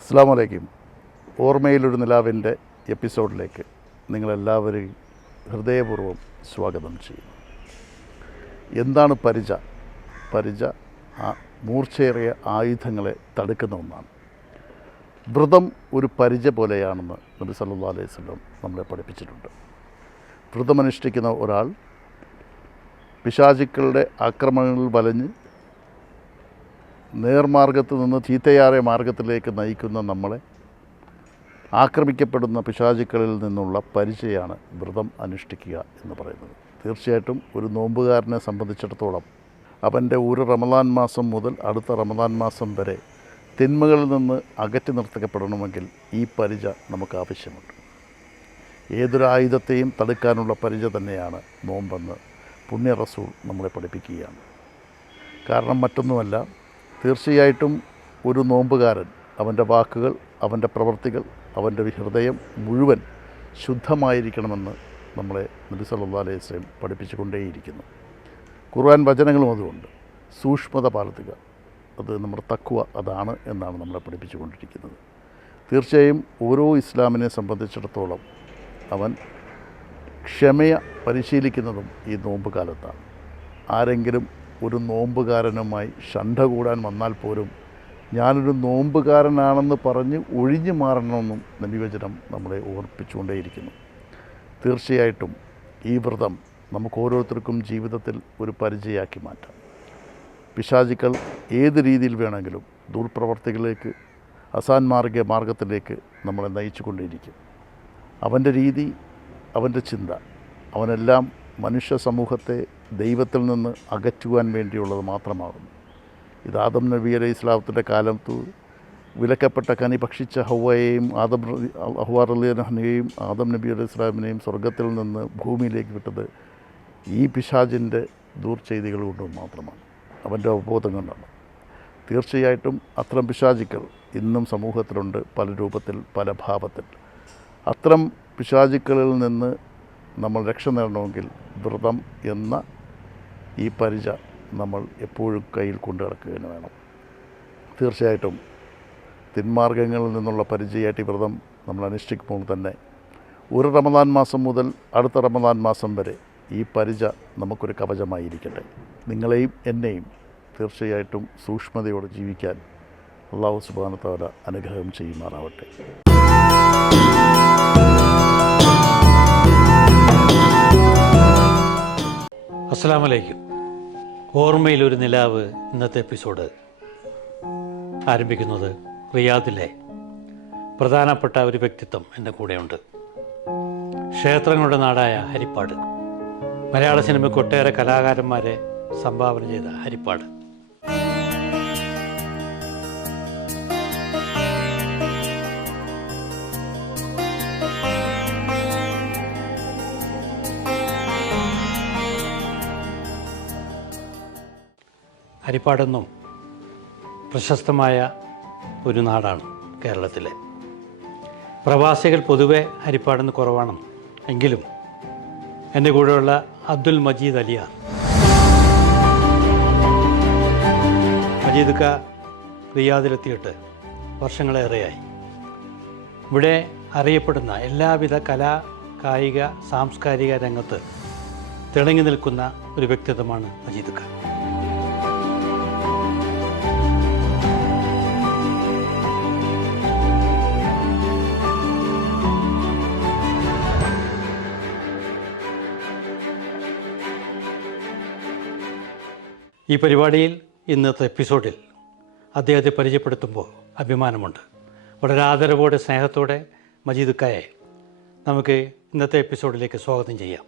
അസ്സലാമു അലൈക്കും. ഓർമ്മയിലൊരു നിലാവിൻ്റെ എപ്പിസോഡിലേക്ക് നിങ്ങളെല്ലാവരെയും ഹൃദയപൂർവ്വം സ്വാഗതം ചെയ്യുന്നു. എന്താണ് പരിച? പരിച മൂർച്ചയേറിയ ആയുധങ്ങളെ തടുക്കുന്ന ഒന്നാണ്. വ്രതം ഒരു പരിച പോലെയാണെന്ന് നബി സല്ലല്ലാഹു അലൈഹി വസല്ലം നമ്മളെ പഠിപ്പിച്ചിട്ടുണ്ട്. വ്രതമനുഷ്ഠിക്കുന്ന ഒരാൾ പിശാചുക്കളുടെ ആക്രമണങ്ങളിൽ വലഞ്ഞ് നേർമാർഗത്ത് നിന്ന് ചീത്തയായ മാർഗത്തിലേക്ക് നയിക്കുന്ന നമ്മളെ ആക്രമിക്കപ്പെടുന്ന പിശാചുക്കളിൽ നിന്നുള്ള പരിചയാണ് വ്രതം അനുഷ്ഠിക്കുക എന്ന് പറയുന്നത്. തീർച്ചയായിട്ടും ഒരു നോമ്പുകാരനെ സംബന്ധിച്ചിടത്തോളം അവൻ്റെ ഒരു റമദാൻ മാസം മുതൽ അടുത്ത റമദാൻ മാസം വരെ തിന്മകളിൽ നിന്ന് അകറ്റി നിർത്തപ്പെടണമെങ്കിൽ ഈ പരിച നമുക്ക് ആവശ്യമുണ്ട്. ഏതൊരു ആയുധത്തെയും തടുക്കാനുള്ള പരിച തന്നെയാണ് നോമ്പെന്ന് പുണ്യ റസൂൽ നമ്മളെ പഠിപ്പിക്കുകയാണ്. കാരണം മറ്റൊന്നുമല്ല, തീർച്ചയായിട്ടും ഒരു നോമ്പുകാരൻ അവൻ്റെ വാക്കുകൾ, അവൻ്റെ പ്രവൃത്തികൾ, അവൻ്റെ ഹൃദയം മുഴുവൻ ശുദ്ധമായിരിക്കണമെന്ന് നമ്മളെ നബി സല്ലല്ലാഹു അലൈഹി വസല്ലം പഠിപ്പിച്ചുകൊണ്ടേയിരിക്കുന്നു. ഖുർആൻ വചനങ്ങളും അതുകൊണ്ട് സൂക്ഷ്മത പാലിക്കുക, അത് നമ്മുടെ തഖ്വ അതാണ് എന്നാണ് നമ്മളെ പഠിപ്പിച്ചുകൊണ്ടിരിക്കുന്നത്. തീർച്ചയായും ഓരോ ഇസ്ലാമിനെ സംബന്ധിച്ചിടത്തോളം അവൻ ക്ഷമയെ പരിശീലിക്കുന്നതും ഈ നോമ്പ് കാലത്താണ്. ആരെങ്കിലും ഒരു നോമ്പുകാരനുമായി ഷണ്ഠ കൂടാൻ വന്നാൽ പോലും ഞാനൊരു നോമ്പുകാരനാണെന്ന് പറഞ്ഞ് ഒഴിഞ്ഞു മാറണമെന്നും നബിവചനം നമ്മളെ ഓർപ്പിച്ചുകൊണ്ടേയിരിക്കുന്നു. തീർച്ചയായിട്ടും ഈ വ്രതം നമുക്ക് ഓരോരുത്തർക്കും ജീവിതത്തിൽ ഒരു പരിചയമാക്കി മാറ്റാം. പിശാചുക്കൾ ഏത് രീതിയിൽ വേണമെങ്കിലും ദുർപ്രവർത്തികളിലേക്ക്, അസാൻമാർഗ മാർഗത്തിലേക്ക് നമ്മളെ നയിച്ചു കൊണ്ടിരിക്കും. അവൻ്റെ രീതി, അവൻ്റെ ചിന്ത, അവനെല്ലാം മനുഷ്യ സമൂഹത്തെ ദൈവത്തിൽ നിന്ന് അകറ്റുവാൻ വേണ്ടിയുള്ളത് മാത്രമാകുന്നു. ഇത് ആദം നബി അലൈഹി സ്വലാമത്തിൻ്റെ കാലത്ത് വിലക്കപ്പെട്ട കനി ഭക്ഷിച്ച ഹവ്വയെയും ഹവ്വ റളിയല്ലാഹു അൻഹയെയും ആദം നബി അലൈഹി സ്വലാമിനെയും സ്വർഗത്തിൽ നിന്ന് ഭൂമിയിലേക്ക് വിട്ടത് ഈ പിശാചിൻ്റെ ദൂർചെയ്തികൾ കൊണ്ട് മാത്രമാണ്, അവൻ്റെ അവബോധം കൊണ്ടാണ്. തീർച്ചയായിട്ടും അത്തരം പിശാചുക്കൾ ഇന്നും സമൂഹത്തിലുണ്ട്, പല രൂപത്തിൽ, പല ഭാവത്തിൽ. അത്തരം പിശാചുക്കളിൽ നിന്ന് നമ്മൾ രക്ഷ നേടണമെങ്കിൽ വ്രതം എന്ന ഈ പരിച നമ്മൾ എപ്പോഴും കയ്യിൽ കൊണ്ടു നടക്കുക വേണം. തീർച്ചയായിട്ടും തിന്മാർഗങ്ങളിൽ നിന്നുള്ള പരിചയമായിട്ട് ഈ വ്രതം നമ്മൾ അനുഷ്ഠിക്കുമ്പോൾ തന്നെ ഒരു റമദാൻ മാസം മുതൽ അടുത്ത റമദാൻ മാസം വരെ ഈ പരിച നമുക്കൊരു കവചമായിരിക്കട്ടെ. നിങ്ങളെയും എന്നെയും തീർച്ചയായിട്ടും സൂക്ഷ്മതയോടെ ജീവിക്കാൻ അല്ലാഹു സുബ്ഹാനഹു വ തആല അനുഗ്രഹം ചെയ്യുമാറാവട്ടെ. അസ്സലാമു അലൈക്കും. ഓർമ്മയിലൊരു നിലാവ് ഇന്നത്തെ എപ്പിസോഡ് ആരംഭിക്കുന്നത് റിയാദിലെ പ്രധാനപ്പെട്ട ഒരു വ്യക്തിത്വം എൻ്റെ കൂടെയുണ്ട്. ക്ഷേത്രങ്ങളുടെ നാടായ ഹരിപ്പാട്, മലയാള സിനിമയ്ക്ക് ഒട്ടേറെ കലാകാരന്മാരെ സംഭാവന ചെയ്ത ഹരിപ്പാട്. ഹരിപ്പാടെന്നും പ്രശസ്തമായ ഒരു നാടാണ് കേരളത്തിലെ. പ്രവാസികൾ പൊതുവെ ഹരിപ്പാടെന്ന് കുറവാണ്. എങ്കിലും എൻ്റെ കൂടെയുള്ള അബ്ദുൽ മജീദ് അലിയാർ. മജീദ് റിയാദിലെത്തിയിട്ട് വർഷങ്ങളേറെയായി. ഇവിടെ അറിയപ്പെടുന്ന എല്ലാവിധ കലാ, കായിക, സാംസ്കാരിക രംഗത്ത് തിളങ്ങി നിൽക്കുന്ന ഒരു വ്യക്തിത്വമാണ് മജീദ്. ഈ പരിപാടിയിൽ, ഇന്നത്തെ എപ്പിസോഡിൽ അദ്ദേഹത്തെ പരിചയപ്പെടുത്തുമ്പോൾ അഭിമാനമുണ്ട്. വളരെ ആദരവോടെ, സ്നേഹത്തോടെ മജീദ് ഖായെ നമുക്ക് ഇന്നത്തെ എപ്പിസോഡിലേക്ക് സ്വാഗതം ചെയ്യാം.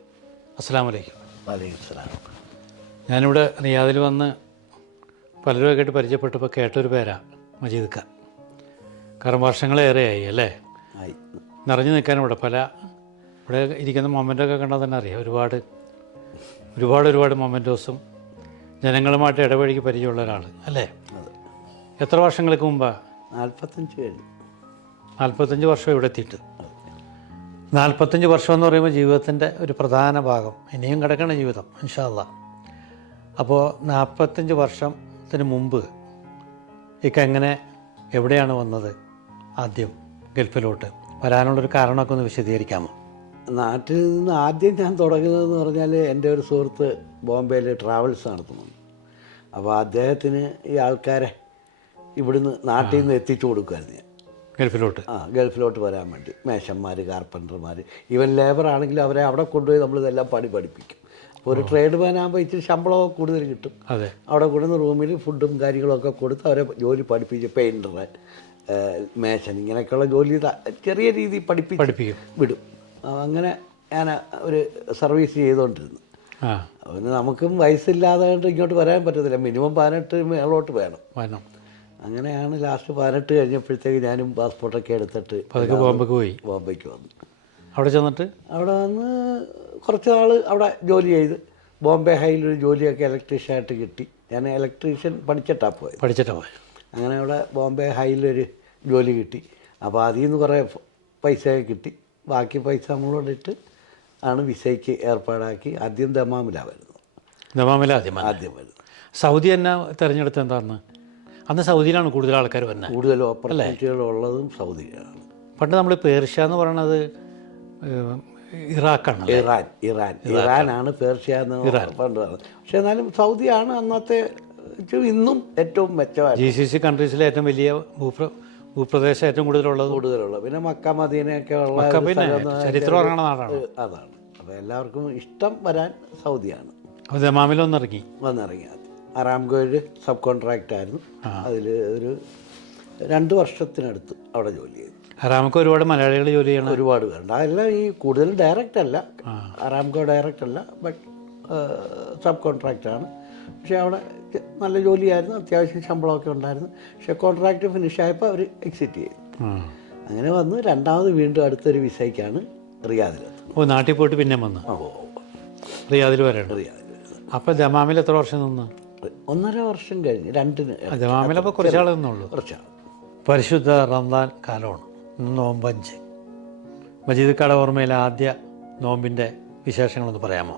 അസ്സലാമു അലൈക്കും. വലൈക്കും സലാം. ഞാനിവിടെ റിയാദിൽ വന്ന് പലരുമൊക്കെ ആയിട്ട് പരിചയപ്പെട്ടപ്പോൾ കേട്ടൊരു പേരാ മജീദ് ഖാൻ. കാരണം വർഷങ്ങളേറെയായി അല്ലേ ആയി. നിറഞ്ഞു നിൽക്കാൻ ഇവിടെ ഇരിക്കുന്ന മൊമെൻ്റൊക്കെ കണ്ടാൽ തന്നെ അറിയാം. ഒരുപാട് മൊമെൻറ്റോസും ജനങ്ങളുമായിട്ട് ഇടപഴകി പരിചയമുള്ള ഒരാൾ അല്ലേ. അതെ. എത്ര വർഷങ്ങൾക്ക് മുമ്പാണ്? 45 കഴിഞ്ഞു. 45 വർഷം ഇവിടെ എത്തിയിട്ട്. 45 വർഷം എന്ന് പറയുമ്പോൾ ജീവിതത്തിൻ്റെ ഒരു പ്രധാന ഭാഗം ഇനിയും കിടക്കണ ജീവിതം ഇൻഷാ അല്ലാഹ്. അപ്പോൾ 45 വർഷത്തിന് മുമ്പ് എങ്ങനെ എവിടെയാണ് വന്നത്? ആദ്യം ഗൾഫിലോട്ട് വരാനുള്ളൊരു കാരണമൊക്കെ ഒന്ന് വിശദീകരിക്കാമോ? നാട്ടിൽ നിന്ന് ആദ്യം ഞാൻ തുടങ്ങുന്നതെന്ന് പറഞ്ഞാൽ എൻ്റെ ഒരു സുഹൃത്ത് ബോംബെയിൽ ട്രാവൽസ് നടത്തുന്നുണ്ട്. അപ്പോൾ അദ്ദേഹത്തിന് ഈ ആൾക്കാരെ ഇവിടുന്ന് നാട്ടിൽ നിന്ന് എത്തിച്ചു കൊടുക്കുമായിരുന്നു ഞാൻ ഗൾഫിലോട്ട് വരാൻ വേണ്ടി. മേശന്മാർ, കാർപ്പൻറ്റർമാർ, ഈവൻ ലേബർ ആണെങ്കിലും അവരെ അവിടെ കൊണ്ടുപോയി നമ്മളിതെല്ലാം പഠിപ്പിക്കും. അപ്പോൾ ഒരു ട്രേഡ് മാൻ ആകുമ്പോൾ ഇച്ചിരി ശമ്പളമൊക്കെ കൂടുതൽ കിട്ടും. അതെ. അവിടെ കൊണ്ടുവന്ന് റൂമിൽ ഫുഡും കാര്യങ്ങളൊക്കെ കൊടുത്ത് അവരെ ജോലി പഠിപ്പിച്ച് പെയിൻറ്റർ, മേശൻ, ഇങ്ങനെയൊക്കെയുള്ള ജോലി ചെറിയ രീതിയിൽ പഠിപ്പിക്കും വിടും. അങ്ങനെ ഞാൻ ഒരു സർവീസ് ചെയ്തുകൊണ്ടിരുന്നു. അവന് നമുക്കും വയസ്സില്ലാതെ ഇങ്ങോട്ട് വരാൻ പറ്റത്തില്ല, മിനിമം 18 മേളോട്ട് വേണം. അങ്ങനെയാണ് ലാസ്റ്റ് 18 കഴിഞ്ഞപ്പോഴത്തേക്ക് ഞാനും പാസ്പോർട്ടൊക്കെ എടുത്തിട്ട് ബോംബെക്ക് വന്നു. അവിടെ വന്ന് കുറച്ച് നാൾ അവിടെ ജോലി ചെയ്ത് ബോംബെ ഹൈയിലൊരു ജോലിയൊക്കെ ഇലക്ട്രീഷ്യനായിട്ട് കിട്ടി. ഞാൻ ഇലക്ട്രീഷ്യൻ പഠിച്ചിട്ടാണ് പോയത്. അങ്ങനെ അവിടെ ബോംബെ ഹൈയിലൊരു ജോലി കിട്ടി. അപ്പോൾ അതിൽ നിന്ന് കുറേ പൈസയൊക്കെ കിട്ടി. ബാക്കി പൈസ നമ്മളോട് ഇട്ട് ആണ് വിസയ്ക്ക് ഏർപ്പാടാക്കി. ആദ്യം ദമാമിലാണ് വരുന്നത്. ആദ്യം വരുന്നത്. സൗദി തന്നെ തിരഞ്ഞെടുത്ത് എന്താന്ന്? അന്ന് സൗദിയിലാണ് കൂടുതൽ ആൾക്കാർ വരുന്നത്. കൂടുതൽ ഓപ്പർച്യൂണിറ്റികളുള്ളതും സൗദിയിലാണ്. പണ്ട് നമ്മൾ പേർഷ്യ എന്ന് പറയുന്നത് ഇറാഖാണ്. ഇറാനാണ് പേർഷ്യ എന്ന് പണ്ട് പറഞ്ഞത്. പക്ഷെ എന്നാലും സൗദിയാണ് അന്നത്തെ ഇന്നും ഏറ്റവും മെച്ചമായ GCC കൺട്രീസിലെ ഏറ്റവും വലിയ ഭൂപ്രദേശം ഏറ്റവും കൂടുതലുള്ളത്. പിന്നെ മക്ക മദീനയൊക്കെ ഉള്ള ചരിത്രം നാടാണ്. അതാണ്. അപ്പോൾ എല്ലാവർക്കും ഇഷ്ടം വരാൻ സൗദിയാണ്. ദമാമിലൊന്നിറങ്ങി. അറാംകോയിൽ സബ് കോൺട്രാക്റ്റ് ആയിരുന്നു. അതിൽ ഒരു 2 വർഷത്തിനടുത്ത് അവിടെ ജോലി ചെയ്തു. അറാംകോ ഒരുപാട് മലയാളികൾ ജോലി ചെയ്യണം. ഒരുപാട് പേരുണ്ട്. അതെല്ലാം ഈ കൂടുതലും ഡയറക്റ്റ് അല്ല, അറാംകോ ഡയറക്റ്റ് അല്ല, ബട്ട് സബ് കോൺട്രാക്റ്റാണ്. പക്ഷേ അവിടെ നല്ല ജോലിയായിരുന്നു, അത്യാവശ്യം ശമ്പളമൊക്കെ ഉണ്ടായിരുന്നു. പക്ഷേ കോൺട്രാക്റ്റ് ഫിനിഷ് ആയപ്പോൾ അവർ എക്സിറ്റ് ചെയ്തു. അങ്ങനെ വന്ന് രണ്ടാമത് വീണ്ടും അടുത്തൊരു വിസയ്ക്കാണ് റിയാദിലെത്തുന്നത്. നാട്ടിൽ പോയിട്ട് പിന്നെ വന്ന് റിയാദിൽ വരണം. അപ്പോൾ ദമാമിൽ എത്ര വർഷം നിന്ന്? 1.5 വർഷം കഴിഞ്ഞ്. 2 ദമാമിലപ്പോൾ കുറച്ചാൾ നിന്നുള്ളൂ. പരിശുദ്ധ റംദാൻ കാലമാണ്. നോമ്പ് 5. മജീദ് ഖാൻ ഓർമ്മയിലെ ആദ്യ നോമ്പിൻ്റെ വിശേഷങ്ങളൊന്ന് പറയാമോ?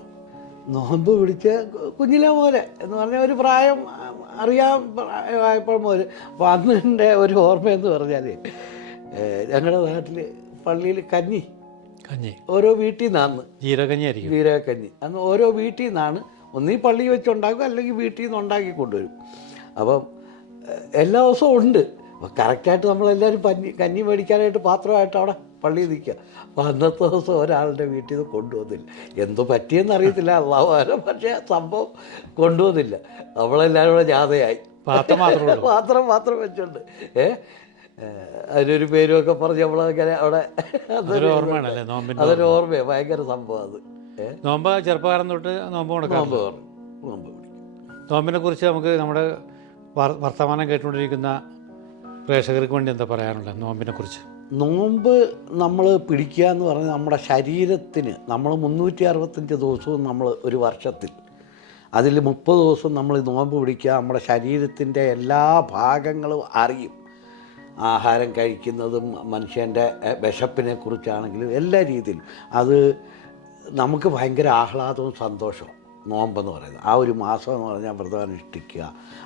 നോമ്പ് പിടിച്ച കുഞ്ഞിലെ പോലെ എന്ന് പറഞ്ഞാൽ ഒരു പ്രായം അറിയാൻ പ്രായമായപ്പോൾ മുതൽ. അപ്പോൾ അന്ന് എൻ്റെ ഒരു ഓർമ്മയെന്ന് പറഞ്ഞാൽ ഞങ്ങളുടെ നാട്ടിൽ പള്ളിയിൽ കഞ്ഞി ഓരോ വീട്ടിൽ നിന്നാണ്. ജീരകക്കഞ്ഞി അന്ന് ഓരോ വീട്ടിൽ നിന്നാണ്. ഒന്നീ പള്ളി വെച്ചുണ്ടാക്കും, അല്ലെങ്കിൽ വീട്ടിൽ നിന്ന് ഉണ്ടാക്കി കൊണ്ടുവരും. അപ്പം എല്ലാ ദിവസവും ഉണ്ട്. അപ്പോൾ കറക്റ്റായിട്ട് നമ്മളെല്ലാവരും കഞ്ഞി മേടിക്കാനായിട്ട് പാത്രമായിട്ട് അവിടെ പള്ളിയിൽ നിൽക്കുക. അപ്പോൾ അന്നത്തെ ദിവസം ഒരാളുടെ വീട്ടിൽ നിന്ന് കൊണ്ടുവന്നില്ല. എന്തോ പറ്റിയെന്ന് അറിയത്തില്ല, അള്ളാഹുവാരം. പക്ഷേ സംഭവം കൊണ്ടുവന്നില്ല. നമ്മളെല്ലാവരും കൂടെ ജാഥയായി പാത്രം വെച്ചുണ്ട്. അതിനൊരു പേരുമൊക്കെ പറഞ്ഞ് നമ്മളങ്ങനെ അവിടെ അതൊരു ഓർമ്മയാണ്. ഭയങ്കര സംഭവം അത്. നോമ്പ് ചെറുപ്പകാലം തൊട്ട് നോമ്പ് നോമ്പിനെ കുറിച്ച് നമുക്ക് നമ്മുടെ വർത്തമാനം കേട്ടുകൊണ്ടിരിക്കുന്ന പ്രേക്ഷകർക്ക് വേണ്ടി എന്താ പറയാനുള്ളത് നോമ്പിനെ കുറിച്ച്? നോമ്പ് നമ്മൾ പിടിക്കുക എന്ന് പറഞ്ഞാൽ നമ്മുടെ ശരീരത്തിന്, നമ്മൾ 365 ദിവസവും നമ്മൾ ഒരു വർഷത്തിൽ അതിൽ 30 ദിവസം നമ്മൾ നോമ്പ് പിടിക്കുക. നമ്മുടെ ശരീരത്തിൻ്റെ എല്ലാ ഭാഗങ്ങളും അറിയും. ആഹാരം കഴിക്കുന്നതും മനുഷ്യൻ്റെ വിശപ്പിനെ കുറിച്ചാണെങ്കിലും എല്ലാ രീതിയിലും അത് നമുക്ക് ഭയങ്കര ആഹ്ലാദവും സന്തോഷവും. നോമ്പെന്ന് പറയുന്നത് ആ ഒരു മാസം എന്ന് പറഞ്ഞാൽ വ്രതം അനുഷ്ഠിക്കുക,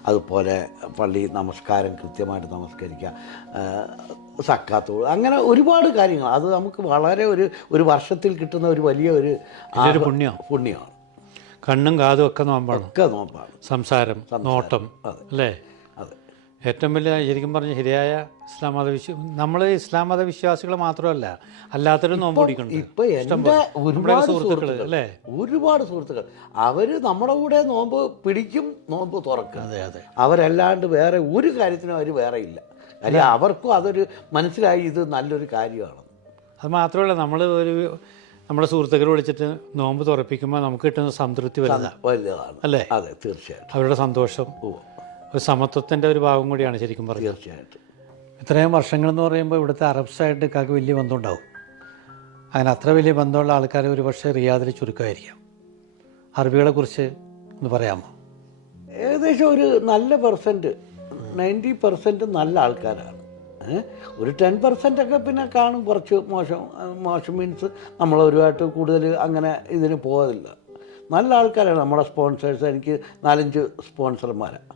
അതുപോലെ പള്ളി നമസ്കാരം കൃത്യമായിട്ട് നമസ്കരിക്കുക, സക്കാത്ത്, അങ്ങനെ ഒരുപാട് കാര്യങ്ങൾ. അത് നമുക്ക് വളരെ ഒരു വർഷത്തിൽ കിട്ടുന്ന ഒരു വലിയ ഒരു പുണ്യമാണ്. കണ്ണും കാതും ഒക്കെ നോമ്പാണ്. സംസാരം, നോട്ടം, അല്ലേ? ഏറ്റവും വലിയ ശരിക്കും പറഞ്ഞ ശരിയായ ഇസ്ലാം മത നമ്മൾ ഇസ്ലാം മത വിശ്വാസികൾ മാത്രമല്ല, അല്ലാത്തൊരു നോമ്പ് പിടിക്കുന്നുണ്ട്. ഇപ്പം എൻ്റെ ഒരുപാട് സുഹൃത്തുക്കൾ അല്ലേ, ഒരുപാട് സുഹൃത്തുക്കൾ അവർ നമ്മുടെ കൂടെ നോമ്പ് പിടിക്കും, നോമ്പ് തുറക്കും. അവരല്ലാണ്ട് വേറെ ഒരു കാര്യത്തിനും അവർ വേറെ ഇല്ല. അല്ലെങ്കിൽ അവർക്കും അതൊരു മനസ്സിലായി ഇത് നല്ലൊരു കാര്യമാണ്. അത് മാത്രമല്ല, നമ്മൾ ഒരു നമ്മുടെ സുഹൃത്തുക്കൾ വിളിച്ചിട്ട് നോമ്പ് തുറപ്പിക്കുമ്പോൾ നമുക്ക് കിട്ടുന്ന സംതൃപ്തി വലുതാണ് വലുതാണ് അല്ലേ? അതെ, തീർച്ചയായിട്ടും. അവരുടെ സന്തോഷം ഒരു സമത്വത്തിൻ്റെ ഒരു ഭാഗം കൂടിയാണ് ശരിക്കും പറഞ്ഞത്. തീർച്ചയായിട്ടും. ഇത്രയും വർഷങ്ങളെന്ന് പറയുമ്പോൾ ഇവിടുത്തെ അറബ്സായിട്ട് കാക്ക് വലിയ ബന്ധമുണ്ടാവും. അതിന് അത്ര വലിയ ബന്ധമുള്ള ആൾക്കാർ ഒരു പക്ഷേ റിയാദിൽ ചുരുക്കമായിരിക്കാം. അറബികളെക്കുറിച്ച് ഒന്ന് പറയാമോ? ഏകദേശം ഒരു നല്ല 90% നല്ല ആൾക്കാരാണ്. ഒരു 10% പിന്നെ കാണും കുറച്ച് മോശം മീൻസ് നമ്മളൊരുമായിട്ട് കൂടുതൽ അങ്ങനെ ഇതിന് പോകില്ല. നല്ല ആൾക്കാരാണ് നമ്മുടെ സ്പോൺസേഴ്സ്. എനിക്ക് 4-5 സ്പോൺസർമാരാണ്.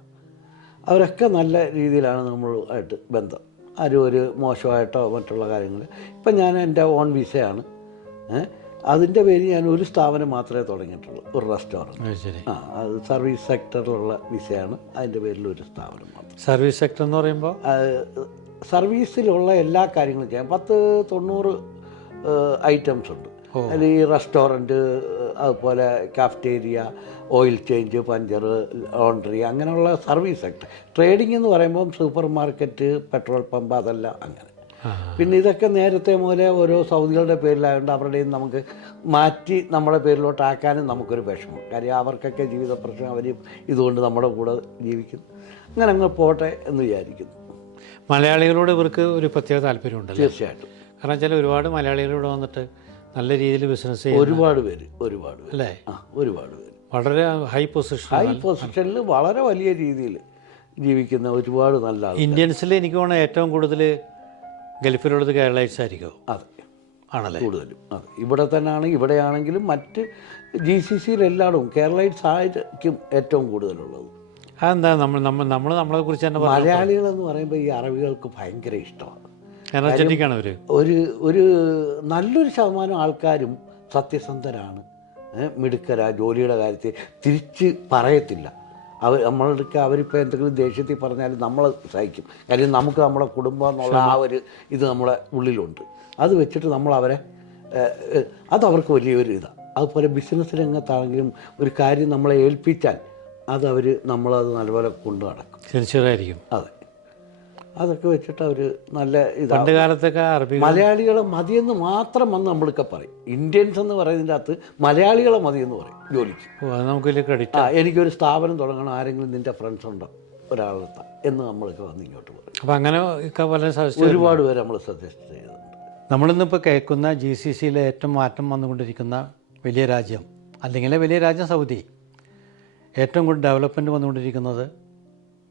അവരൊക്കെ നല്ല രീതിയിലാണ് നമ്മളുമായിട്ട് ബന്ധം. ആരും ഒരു മോശമായിട്ടോ മറ്റുള്ള കാര്യങ്ങൾ. ഇപ്പം ഞാൻ എൻ്റെ ഓൺ വിസയാണ്. അതിൻ്റെ പേര് ഞാൻ ഒരു സ്ഥാപനം മാത്രമേ തുടങ്ങിയിട്ടുള്ളൂ, ഒരു റെസ്റ്റോറൻറ്റ്. അത് സർവീസ് സെക്ടറിലുള്ള വിസയാണ്. അതിൻ്റെ പേരിൽ ഒരു സ്ഥാപനം മാത്രം. സർവീസ് സെക്ടർ എന്ന് പറയുമ്പോൾ സർവീസിലുള്ള എല്ലാ കാര്യങ്ങളും ചെയ്യാം. 10-90 ഐറ്റംസ് ഉണ്ട്. അതിൽ ഈ റെസ്റ്റോറൻറ്റ്, അതുപോലെ കാഫ്റ്റേരിയ, ഓയിൽ ചേഞ്ച്, പഞ്ചർ, ലോണ്ടറി, അങ്ങനെയുള്ള സർവീസ് സെക്ടർ. ട്രേഡിംഗ് എന്ന് പറയുമ്പം സൂപ്പർ മാർക്കറ്റ്, പെട്രോൾ പമ്പ്, അതെല്ലാം അങ്ങനെ. പിന്നെ ഇതൊക്കെ നേരത്തെ മുതലേ ഓരോ സൗദികളുടെ പേരിലായതുകൊണ്ട് അവരുടെയും നമുക്ക് മാറ്റി നമ്മുടെ പേരിലോട്ടാക്കാനും നമുക്കൊരു വിഷമം. കാര്യം അവർക്കൊക്കെ ജീവിത പ്രശ്നം, അവർ ഇതുകൊണ്ട് നമ്മുടെ കൂടെ ജീവിക്കുന്നു. അങ്ങനെ അങ്ങ് പോട്ടെ എന്ന് വിചാരിക്കുന്നു. മലയാളികളോട് ഇവർക്ക് ഒരു പ്രത്യേക താല്പര്യമുണ്ട്. തീർച്ചയായിട്ടും. കാരണം വെച്ചാൽ ഒരുപാട് മലയാളികളിവിടെ വന്നിട്ട് നല്ല രീതിയിൽ ബിസിനസ് ചെയ്യും. ഒരുപാട് പേര് അല്ലേ? ഒരുപാട് പേര് വളരെ ഹൈ പൊസിഷനിൽ വളരെ വലിയ രീതിയിൽ ജീവിക്കുന്ന ഒരുപാട് നല്ല ആൾ. ഇന്ത്യൻസിൽ എനിക്ക് തോന്നുന്നത് ഏറ്റവും കൂടുതൽ ഗൾഫിലുള്ളത് കേരളൈറ്റ്സ് ആയിരിക്കും. അതെ, ആണല്ലേ? കൂടുതലും. അതെ, ഇവിടെ തന്നെയാണ്. ഇവിടെയാണെങ്കിലും മറ്റ് GCCയിലെല്ലായിടും കേരളൈറ്റ്സ് ആയിരിക്കും ഏറ്റവും കൂടുതലുള്ളത്. അതെന്താ നമ്മളെ കുറിച്ച് തന്നെ മലയാളികളെന്ന് പറയുമ്പോൾ ഈ അറബികൾക്ക് ഭയങ്കര ഇഷ്ടമാണ്. എനർജറ്റിക്കാണ് അവർ. ഒരു നല്ലൊരു ശതമാനം ആൾക്കാരും സത്യസന്ധരാണ്, മിടുക്കരാ. ജോലിയുടെ കാര്യത്തിൽ തിരിച്ച് പറയത്തില്ല. നമ്മളെടുക്കുക അവരിപ്പോൾ എന്തെങ്കിലും ദേഷ്യത്തിൽ പറഞ്ഞാലും നമ്മൾ സഹിക്കും. കാര്യം നമുക്ക് നമ്മുടെ കുടുംബം എന്നുള്ള ആ ഒരു ഇത് നമ്മുടെ ഉള്ളിലുണ്ട്. അത് വെച്ചിട്ട് നമ്മളവരെ അതവർക്ക് വലിയൊരു ഇതാണ്. അതുപോലെ ബിസിനസ് രംഗത്താണെങ്കിലും ഒരു കാര്യം നമ്മളെ ഏൽപ്പിച്ചാൽ നമ്മളത് നല്ലപോലെ കൊണ്ടു നടക്കും. സിൻസിയറായിരിക്കും. അതെ, അതൊക്കെ വെച്ചിട്ട് അവർ നല്ല ഇതാണ്. പണ്ട് കാലത്തൊക്കെ മലയാളികളെ മതിയെന്ന് മാത്രം വന്ന് നമ്മളൊക്കെ പറയും. ഇന്ത്യൻസ് എന്ന് പറയുന്നതിൻ്റെ അകത്ത് മലയാളികളെ മതിയെന്ന് പറയും ജോലിക്ക്. നമുക്ക് വലിയ ക്രെഡിറ്റ്. എനിക്കൊരു സ്ഥാപനം തുടങ്ങണം, ആരെങ്കിലും നിൻ്റെ ഫ്രണ്ട്സ് ഉണ്ടോ ഒരാളെത്ത എന്ന് നമ്മളൊക്കെ വന്ന് ഇങ്ങോട്ട് പറയും. അപ്പം അങ്ങനെ ഒരുപാട് പേര് നമ്മൾ സജസ്റ്റ് ചെയ്തിട്ടുണ്ട്. നമ്മളിന്നിപ്പോൾ കേൾക്കുന്ന GCCയിലെ ഏറ്റവും മാറ്റം വന്നുകൊണ്ടിരിക്കുന്ന വലിയ രാജ്യം, അല്ലെങ്കിൽ വലിയ രാജ്യം സൗദി, ഏറ്റവും കൂടുതൽ ഡെവലപ്മെൻറ്റ് വന്നുകൊണ്ടിരിക്കുന്നത്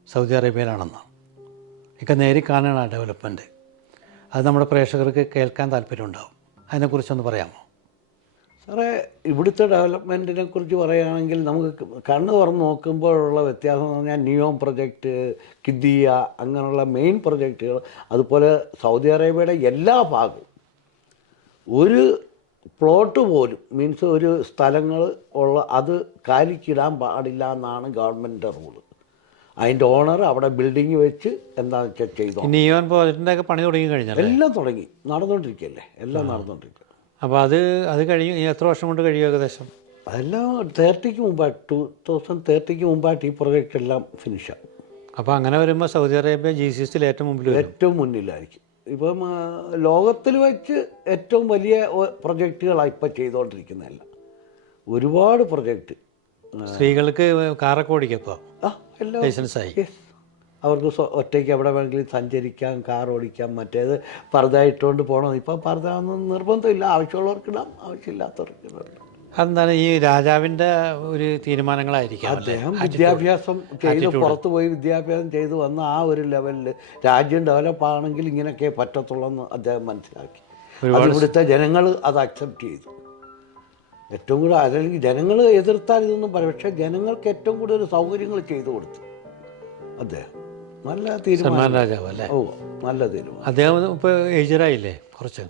സൗദി അറേബ്യയിലാണെന്നാണ്. ഒക്കെ നേരി കാണുകയാണ് ആ ഡെവലപ്മെൻറ്റ്. അത് നമ്മുടെ പ്രേക്ഷകർക്ക് കേൾക്കാൻ താല്പര്യമുണ്ടാവും. അതിനെക്കുറിച്ചൊന്ന് പറയാമോ? സാറേ, ഇവിടുത്തെ ഡെവലപ്മെൻറ്റിനെ കുറിച്ച് പറയുകയാണെങ്കിൽ നമുക്ക് കണ്ണ് തുറന്ന് നോക്കുമ്പോഴുള്ള വ്യത്യാസം എന്ന് പറഞ്ഞാൽ നിയോം പ്രൊജക്റ്റ്, കിദിയ, അങ്ങനെയുള്ള മെയിൻ പ്രൊജക്റ്റുകൾ, അതുപോലെ സൗദി അറേബ്യയുടെ എല്ലാ ഭാഗവും ഒരു പ്ലോട്ട് പോലും മീൻസ് ഒരു സ്ഥലങ്ങൾ ഉള്ള അത് കാലിക്കിടാൻ പാടില്ല എന്നാണ് ഗവൺമെൻറ്റിൻ്റെ റൂള്. അതിൻ്റെ ഓണർ അവിടെ ബിൽഡിങ് വെച്ച് എന്താണെന്ന് വെച്ചാൽ ചെയ്തോ. നിയോൺ പ്രോജക്റ്റിൻ്റെ ഒക്കെ പണി തുടങ്ങി കഴിഞ്ഞാൽ എല്ലാം തുടങ്ങി നടന്നുകൊണ്ടിരിക്കുകയല്ലേ, എല്ലാം നടന്നുകൊണ്ടിരിക്കുക. അപ്പോൾ അത് കഴിയും. എത്ര വർഷം കൊണ്ട് കഴിയും ഏകദേശം? അതെല്ലാം 30ക്ക് മുമ്പായിട്ട് 2030ക്ക് മുമ്പായിട്ട് ഈ പ്രൊജക്റ്റ് എല്ലാം ഫിനിഷാകും. അപ്പോൾ അങ്ങനെ വരുമ്പോൾ സൗദി അറേബ്യ GCCയിൽ ഏറ്റവും മുന്നിലായിരിക്കും. ഇപ്പം ലോകത്തിൽ വെച്ച് ഏറ്റവും വലിയ പ്രൊജക്റ്റുകളാണ് ഇപ്പം ചെയ്തുകൊണ്ടിരിക്കുന്നതല്ല. ഒരുപാട് പ്രൊജക്റ്റ്. സ്ത്രീകൾക്ക് കാറൊക്കെ ഓടിക്കപ്പോൾ ലൈസൻസായി. അവർക്ക് ഒറ്റയ്ക്ക് എവിടെ വേണമെങ്കിലും സഞ്ചരിക്കാം, കാർ ഓടിക്കാം. മറ്റേത് പർദ്ദ ഇട്ടുകൊണ്ട് പോകണം. ഇപ്പം പർദ്ദ ഒന്നും നിർബന്ധമില്ല. ആവശ്യമുള്ളവർക്കിടാം, ആവശ്യമില്ലാത്തവർക്കിടാം. അതെന്താണ് ഈ രാജാവിൻ്റെ ഒരു തീരുമാനങ്ങളായിരിക്കും. അദ്ദേഹം വിദ്യാഭ്യാസം ചെയ്ത് പുറത്ത് പോയി വിദ്യാഭ്യാസം ചെയ്ത് വന്ന ആ ഒരു ലെവലിൽ രാജ്യം ഡെവലപ്പ് ആണെങ്കിൽ ഇങ്ങനെയൊക്കെ പറ്റത്തുള്ളൂ അദ്ദേഹം മനസ്സിലാക്കി. ഇവിടുത്തെ ജനങ്ങൾ അത് അക്സെപ്റ്റ് ചെയ്തു. ഏറ്റവും കൂടുതൽ അല്ലെങ്കിൽ ജനങ്ങൾ എതിർത്താൽ ഇതൊന്നും പറയും. പക്ഷേ ജനങ്ങൾക്ക് ഏറ്റവും കൂടുതൽ സൗകര്യങ്ങൾ ചെയ്തു കൊടുത്തു അദ്ദേഹം. നല്ല തീരുമാനം. രാജാവ് അല്ലേ? ഓ, നല്ല തീരുമാനം. അദ്ദേഹം ഇപ്പോൾ ഏജറായില്ലേ കുറച്ച്?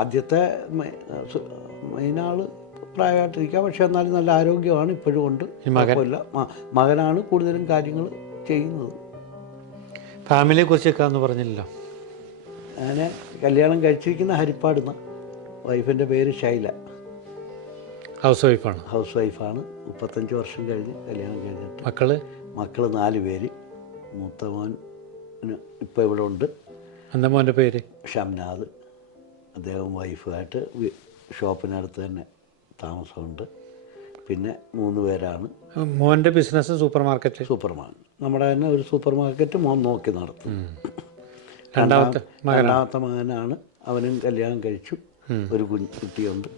ആദ്യത്തെ മെയിനാൾ പ്രായമായിട്ടിരിക്കുക. പക്ഷെ എന്നാലും നല്ല ആരോഗ്യമാണ് ഇപ്പോഴും ഉണ്ട്. കുഴപ്പമില്ല. മകനാണ് കൂടുതലും കാര്യങ്ങൾ ചെയ്യുന്നത്. ഫാമിലിയെ കുറിച്ചൊക്കെ ഒന്ന് പറഞ്ഞില്ലല്ലോ. അങ്ങനെ കല്യാണം കഴിച്ചിരിക്കുന്ന ഹരിപ്പാടുന്ന. വൈഫിൻ്റെ പേര് ഷൈല. ഹൗസ് വൈഫാണ്. 35 വർഷം കഴിഞ്ഞ് കല്യാണം കഴിഞ്ഞിട്ട്. മക്കൾ 4 പേര്. മൂത്ത മോന് ഇപ്പോൾ ഇവിടെ ഉണ്ട്. എന്താ മോൻ്റെ പേര്? ഷംനാദ്. അദ്ദേഹം വൈഫുമായിട്ട് ഷോപ്പിനടുത്ത് തന്നെ താമസമുണ്ട്. പിന്നെ 3 പേരാണ്. മോൻ്റെ ബിസിനസ് സൂപ്പർ മാർക്കറ്റ്. നമ്മുടെ തന്നെ ഒരു സൂപ്പർ മാർക്കറ്റ് മോൻ നോക്കി നടത്തും. രണ്ടാമത്തെ മകനാണ്. അവനും കല്യാണം കഴിച്ചു, ഒരു കുട്ടിയുണ്ട്.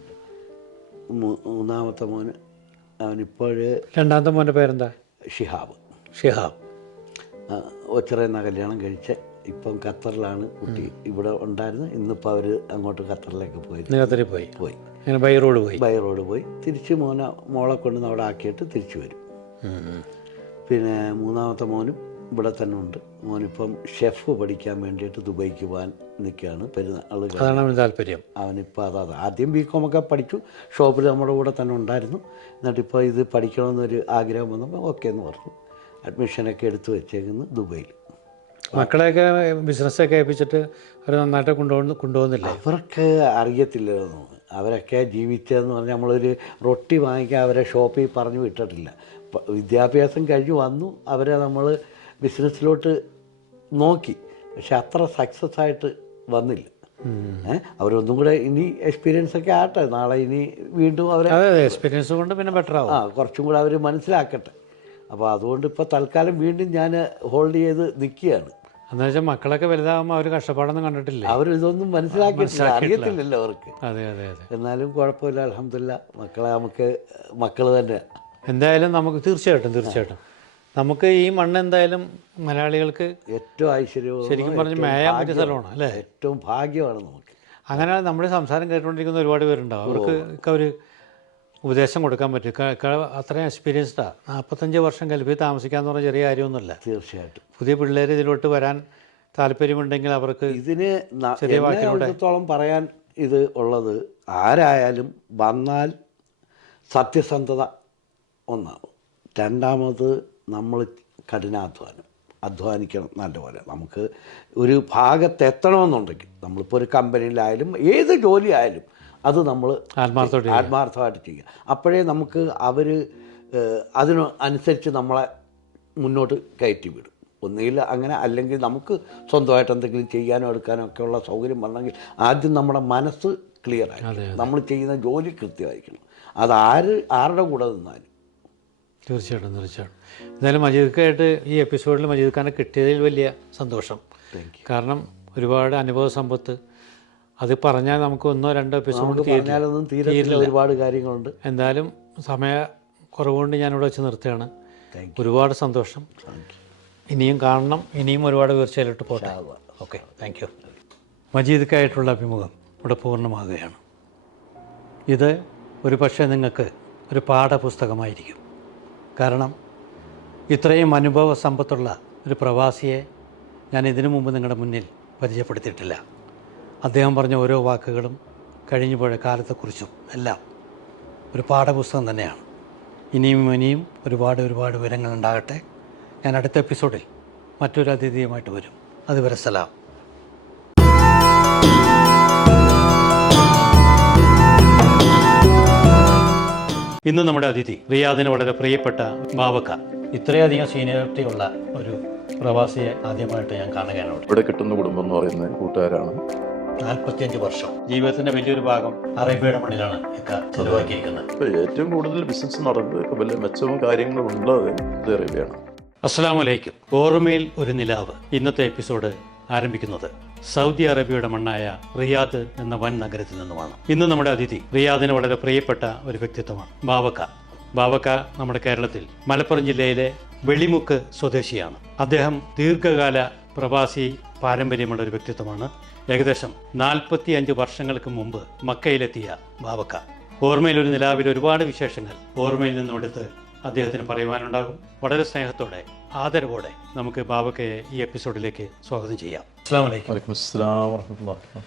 മൂന്നാമത്തെ മോന് അവനിപ്പോഴ്. രണ്ടാമത്തെ മോൻ്റെ പേരെന്താ? ഷിഹാബ്. ഒച്ചിറയെന്ന കല്യാണം കഴിച്ച് ഇപ്പം ഖത്തറിലാണ് കുട്ടി. ഇവിടെ ഉണ്ടായിരുന്നു. ഇന്നിപ്പോൾ അവർ അങ്ങോട്ട് ഖത്തറിലേക്ക് പോയി. ബൈ റോഡ് പോയി തിരിച്ച് മോളെ കൊണ്ട് അവിടെ ആക്കിയിട്ട് തിരിച്ചു വരും. പിന്നെ മൂന്നാമത്തെ മോനും ഇവിടെ തന്നെ ഉണ്ട്. മോനിപ്പം ഷെഫ് പഠിക്കാൻ വേണ്ടിയിട്ട് ദുബൈക്ക് പോകാൻ നിൽക്കുകയാണ്. പെരുന്നാൾ താല്പര്യം. അവനിപ്പോൾ ആദ്യം BCom ഒക്കെ പഠിച്ചു. ഷോപ്പിൽ നമ്മുടെ കൂടെ തന്നെ ഉണ്ടായിരുന്നു. എന്നിട്ടിപ്പോൾ ഇത് പഠിക്കണമെന്നൊരു ആഗ്രഹം വന്നപ്പോൾ ഓക്കെ എന്ന് പറഞ്ഞു. അഡ്മിഷനൊക്കെ എടുത്തു വെച്ചേക്കുന്നു ദുബൈയിൽ. മക്കളെയൊക്കെ ബിസിനസ്സൊക്കെ ഏൽപ്പിച്ചിട്ട് അവർ നന്നായിട്ട് കൊണ്ടുപോകുന്നില്ല. അവർക്ക് അറിയത്തില്ലല്ലോ. അവരൊക്കെ ജീവിച്ചതെന്ന് പറഞ്ഞാൽ നമ്മളൊരു റൊട്ടി വാങ്ങിക്കാൻ അവരെ ഷോപ്പിൽ പറഞ്ഞു വിട്ടിട്ടില്ല. വിദ്യാഭ്യാസം കഴിഞ്ഞ് വന്നു. അവരെ നമ്മൾ ബിസിനസ്സിലോട്ട് നോക്കി. പക്ഷെ അത്ര സക്സസ് ആയിട്ട് വന്നില്ല. അവരൊന്നും കൂടെ ഇനി എക്സ്പീരിയൻസ് ഒക്കെ ആട്ടെ. നാളെ ഇനി വീണ്ടും അവരെ എക്സ്പീരിയൻസ് കൊണ്ട് പിന്നെ ബെറ്റർ ആവും. കുറച്ചും കൂടെ അവർ മനസ്സിലാക്കട്ടെ. അപ്പോൾ അതുകൊണ്ട് ഇപ്പോൾ തൽക്കാലം വീണ്ടും ഞാൻ ഹോൾഡ് ചെയ്ത് നിൽക്കുകയാണ്. എന്താ വെച്ചാൽ മക്കളൊക്കെ വലുതാകുമ്പോൾ അവർ കഷ്ടപ്പാടൊന്നും കണ്ടിട്ടില്ല. അവർ ഇതൊന്നും മനസ്സിലാക്കിയിട്ടില്ല, അറിയത്തില്ലല്ലോ അവർക്ക്. അതെ. എന്നാലും കുഴപ്പമില്ല, അൽഹംദുലില്ലാ. മക്കളെ നമുക്ക് മക്കൾ തന്നെ. എന്തായാലും നമുക്ക് തീർച്ചയായിട്ടും നമുക്ക് ഈ മണ്ണ് എന്തായാലും മലയാളികൾക്ക് ഏറ്റവും ഐശ്വര്യവും ശരിക്കും പറഞ്ഞ് മേയാൻ പറ്റിയ സ്ഥലമാണ് അല്ലേ? ഏറ്റവും ഭാഗ്യമാണ് നമുക്ക്. അങ്ങനെ നമ്മുടെ സംസാരം കേട്ടുകൊണ്ടിരിക്കുന്ന ഒരുപാട് പേരുണ്ടാവും. അവർക്ക് ഒരു ഉപദേശം കൊടുക്കാൻ പറ്റും. അത്രയും എക്സ്പീരിയൻസ്ഡാണ്. 45 വർഷം ഗൾഫിൽ താമസിക്കാന്ന് പറഞ്ഞാൽ ചെറിയ കാര്യമൊന്നുമല്ല. തീർച്ചയായിട്ടും പുതിയ പിള്ളേർ ഇതിലോട്ട് വരാൻ താല്പര്യമുണ്ടെങ്കിൽ അവർക്ക് ഇതിന് എത്രത്തോളം പറയാൻ ഇത് ഉള്ളത്, ആരായാലും വന്നാൽ സത്യസന്ധത ഒന്നാണ്. രണ്ടാമത് നമ്മൾ അധ്വാനിക്കണം നല്ലപോലെ. നമുക്ക് ഒരു ഭാഗത്ത് എത്തണമെന്നുണ്ടെങ്കിൽ നമ്മളിപ്പോൾ ഒരു കമ്പനിയിലായാലും ഏത് ജോലി ആയാലും അത് നമ്മൾ ആത്മാർത്ഥമായിട്ട് ചെയ്യുക. അപ്പോഴേ നമുക്ക് അവർ അതിനനുസരിച്ച് നമ്മളെ മുന്നോട്ട് കയറ്റി വിടും. ഒന്നുകിൽ അങ്ങനെ, അല്ലെങ്കിൽ നമുക്ക് സ്വന്തമായിട്ട് എന്തെങ്കിലും ചെയ്യാനോ എടുക്കാനോ ഒക്കെയുള്ള സൗകര്യം വരണമെങ്കിൽ ആദ്യം നമ്മുടെ മനസ്സ് ക്ലിയർ ആയിരിക്കണം. നമ്മൾ ചെയ്യുന്ന ജോലി കൃത്യമായിരിക്കണം. അത് ആരുടെ കൂടെ നിന്നാലും. തീർച്ചയായിട്ടും. എന്തായാലും മജീദ്ക്കായിട്ട് ഈ എപ്പിസോഡിൽ മജീദ് ഖാനെ കിട്ടിയതിൽ വലിയ സന്തോഷം. കാരണം ഒരുപാട് അനുഭവ സമ്പത്ത്. അത് പറഞ്ഞാൽ നമുക്ക് 1-2 എപ്പിസോഡ് പറഞ്ഞാലൊന്നും തീരില്ല. ഒരുപാട് കാര്യങ്ങളുണ്ട്. എന്തായാലും സമയ കുറവുകൊണ്ട് ഞാനിവിടെ വെച്ച് നിർത്തുകയാണ്. ഒരുപാട് സന്തോഷം. ഇനിയും കാണണം. ഇനിയും ഒരുപാട് തീർച്ചയായിട്ട് പോട്ടെ. Okay, thank you. മജീദ്ക്കായിട്ടുള്ള അഭിമുഖം ഇവിടെ പൂർണ്ണമാകുകയാണ്. ഇത് ഒരു പക്ഷേ നിങ്ങൾക്ക് ഒരു പാഠപുസ്തകമായിരിക്കും. കാരണം ഇത്രയും അനുഭവ സമ്പത്തുള്ള ഒരു പ്രവാസിയെ ഞാൻ ഇതിനു മുമ്പ് നിങ്ങളുടെ മുന്നിൽ പരിചയപ്പെടുത്തിയിട്ടില്ല. അദ്ദേഹം പറഞ്ഞ ഓരോ വാക്കുകളും കഴിഞ്ഞുപോയ കാലത്തെക്കുറിച്ചും എല്ലാം ഒരു പാഠപുസ്തകം തന്നെയാണ്. ഇനിയും ഒരുപാട് വിവരങ്ങൾ ഉണ്ടാകട്ടെ. ഞാൻ അടുത്ത എപ്പിസോഡിൽ മറ്റൊരു അതിഥിയുമായിട്ട് വരും. അതുവരെ സലാം. ഇന്ന് നമ്മുടെ അതിഥി റിയാദിന് വളരെ പ്രിയപ്പെട്ട ബാവക്ക. ഇത്രയധികം സീനിയോറിറ്റിയുള്ള ഒരു പ്രവാസിയെ ആദ്യമായിട്ട് ഞാൻ കാണുകയാണ്. ഇവിടെ കിട്ടുന്ന കുടുംബം എന്ന് പറയുന്നത് കൂട്ടുകാരാണ്. 45 വർഷം ജീവിതത്തിന്റെ വലിയൊരു ഭാഗം അറേബ്യയുടെ മണ്ണിലാണ് ചെലവാക്കിയിരിക്കുന്നത്. ഏറ്റവും കൂടുതൽ ബിസിനസ് നടക്കുന്നത് വലിയ മെച്ചവും കാര്യങ്ങളും ഉള്ളത് അറേബ്യയാണ്. അസ്സലാമു അലൈക്കും. ഓർമ്മയിൽ ഒരു നിലാവ്. ഇന്നത്തെ എപ്പിസോഡ് ആരംഭിക്കുന്നത് സൗദി അറേബ്യയുടെ മണ്ണായ റിയാദ് എന്ന വൻ നഗരത്തിൽ നിന്നുമാണ്. ഇന്ന് നമ്മുടെ അതിഥി റിയാദിന് വളരെ പ്രിയപ്പെട്ട ഒരു വ്യക്തിത്വമാണ് ബാവക്ക നമ്മുടെ കേരളത്തിൽ മലപ്പുറം ജില്ലയിലെ വെളിമുക്ക് സ്വദേശിയാണ്. അദ്ദേഹം ദീർഘകാല പ്രവാസി പാരമ്പര്യമുള്ള ഒരു വ്യക്തിത്വമാണ്. ഏകദേശം 45 വർഷങ്ങൾക്ക് മുമ്പ് മക്കയിലെത്തിയ ബാവക്ക. ഓർമ്മയിലൊരു നിലാവിൽ ഒരുപാട് വിശേഷങ്ങൾ ഓർമ്മയിൽ നിന്നും എടുത്ത് അദ്ദേഹത്തിന് പറയുവാനുണ്ടാകും. വളരെ സ്നേഹത്തോടെ ആദരവോടെ നമുക്ക് ബാവക്കയെ ഈ എപ്പിസോഡിലേക്ക് സ്വാഗതം ചെയ്യാം. അസ്സലാമു അലൈക്കും.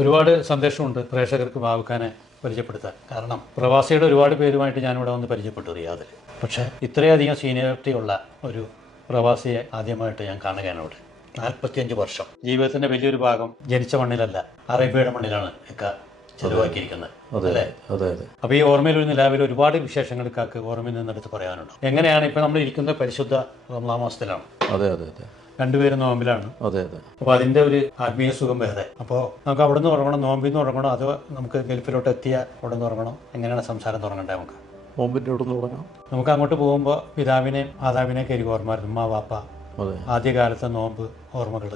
ഒരുപാട് സന്ദേശമുണ്ട് പ്രേക്ഷകർക്ക് ബാവക്കാനെ പരിചയപ്പെടുത്താൻ. കാരണം പ്രവാസിയുടെ ഒരുപാട് പേരുമായിട്ട് ഞാനിവിടെ വന്ന് പരിചയപ്പെട്ടു റിയാദിൽ. പക്ഷേ ഇത്രയധികം സീനിയോറിറ്റി ഉള്ള ഒരു പ്രവാസിയെ ആദ്യമായിട്ട് ഞാൻ കാണുകയാണ് ഇവിടെ. 45 വർഷം ജീവിതത്തിന്റെ വലിയൊരു ഭാഗം ജനിച്ച മണ്ണിലല്ല, അറേബ്യയുടെ മണ്ണിലാണ് ചെലവാക്കിയിരിക്കുന്നത്. അല്ലേ? അപ്പോൾ ഈ ഓർമ്മയിൽ ഒരു നിലാവിൽ ഒരുപാട് വിശേഷങ്ങൾക്കാക്ക് ഓർമ്മയിൽ നിന്നെടുത്ത് പറയാനുണ്ട്. എങ്ങനെയാണ് ഇപ്പോൾ നമ്മൾ ഇരിക്കുന്നത്? പരിശുദ്ധ റമളാൻ മാസത്തിലാണ്. രണ്ടുപേരും നോമ്പിലാണ്. അതെ അതെ. അപ്പോൾ അതിൻ്റെ ഒരു ആത്മീയ സുഖം വേറെ. അപ്പോൾ നമുക്ക് അവിടെ നിന്ന് തുടങ്ങണം, നോമ്പിൽ നിന്ന് തുടങ്ങണോ, അതോ നമുക്ക് ഗൾഫിലോട്ട് എത്തിയ അവിടെ നിന്ന് തുടങ്ങണം? എങ്ങനെയാണ് സംസാരം തുടങ്ങേണ്ടത്? നമുക്ക് നോമ്പിൻ്റെ അവിടെ നിന്ന് തുടങ്ങാം. നമുക്ക് അങ്ങോട്ട് പോകുമ്പോൾ പിതാവിനെയും മാതാവിനെയൊക്കെ ആയിരിക്കും ഓർമ്മ, ഉമ്മ വാപ്പ, ആദ്യകാലത്തെ നോമ്പ് ഓർമ്മകൾ,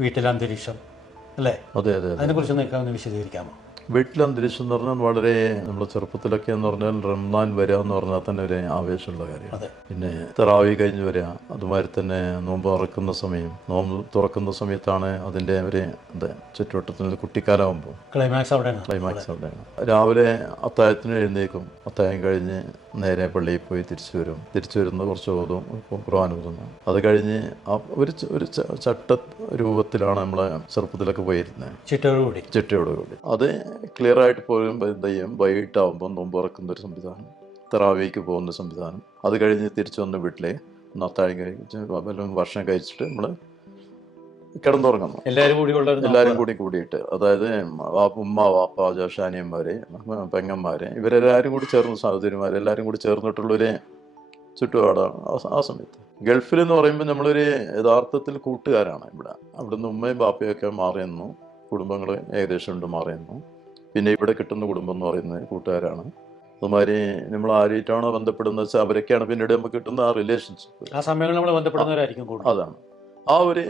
വീട്ടിലെ അന്തരീക്ഷം അല്ലേ? അതെ അതെ. അതിനെക്കുറിച്ച് നിങ്ങൾക്ക് ഒന്ന് വിശദീകരിക്കാമോ? വീട്ടിലെ അന്തരീക്ഷം എന്ന് പറഞ്ഞാൽ വളരെ നമ്മുടെ ചെറുപ്പത്തിലൊക്കെ എന്ന് പറഞ്ഞാൽ റംസാൻ വരിക എന്ന് പറഞ്ഞാൽ തന്നെ ഒരു ആവേശമുള്ള കാര്യമാണ്. പിന്നെ തറാവി കഴിഞ്ഞ് വരിക, അതുമാതിരി തന്നെ നോമ്പ് തുറക്കുന്ന സമയം, നോമ്പ് തുറക്കുന്ന സമയത്താണ് അതിൻ്റെ ഒരു എന്താ ചുറ്റുവട്ടത്തിൽ കുട്ടിക്കാലാവുമ്പോൾ ക്ലൈമാക്സ് അവിടെയാണ്. രാവിലെ അത്താഴത്തിന് എഴുന്നേക്കും, അത്താഴം കഴിഞ്ഞ് നേരെ പള്ളിയിൽ പോയി തിരിച്ചു വരുന്ന കുറച്ച് ഓതും, ഖുർആൻ ഓതുന്നു. അത് കഴിഞ്ഞ് ഒരു ചട്ട രൂപത്തിലാണ് നമ്മളെ ചെറുപ്പത്തിലൊക്കെ പോയിരുന്നത്, ചിട്ടയോടുകൂടി. അത് ക്ലിയർ ആയിട്ട് പോരുമ്പോൾ എന്ത് ചെയ്യും, വൈകിട്ടാവുമ്പോൾ നോമ്പ് തുറക്കുന്ന ഒരു സംവിധാനം, തറാവിക്ക് പോകുന്ന സംവിധാനം. അത് കഴിഞ്ഞ് തിരിച്ചു വന്ന് വീട്ടിലെ അത്താഴം കഴിച്ച് ഭക്ഷണം കഴിച്ചിട്ട് നമ്മൾ കിടന്നുറങ്ങുന്നു, എല്ലാവരും കൂടിയിട്ട്. അതായത് ഉമ്മ വാപ്പ ജോഷാനിയന്മാര് പെങ്ങന്മാര് ഇവരെല്ലാവരും കൂടി ചേർന്ന്, സഹോദരിമാർ എല്ലാവരും കൂടി ചേർന്നിട്ടുള്ളൊരു ചുറ്റുപാടാണ് ആ സമയത്ത്. ഗൾഫിൽ എന്ന് പറയുമ്പോൾ നമ്മളൊരു യഥാർത്ഥത്തിൽ കൂട്ടുകാരാണ്. അവിടുന്ന് ഉമ്മയും ബാപ്പയൊക്കെ മാറിയെന്നു, കുടുംബങ്ങൾ ഏകദേശം മാറിയെന്നു. പിന്നെ ഇവിടെ കിട്ടുന്ന കുടുംബം എന്ന് പറയുന്നത് കൂട്ടുകാരാണ്. അതുമാതിരി നമ്മൾ ആരായിട്ടാണോ ബന്ധപ്പെടുന്നത് വെച്ചാൽ അവരൊക്കെയാണ് പിന്നീട് നമുക്ക് കിട്ടുന്ന ആ റിലേഷൻഷിപ്പ്. ആ സമയങ്ങളിൽ നമ്മൾ ബന്ധപ്പെടുന്നവരായിരിക്കും. അതാണ് ആ ഒരു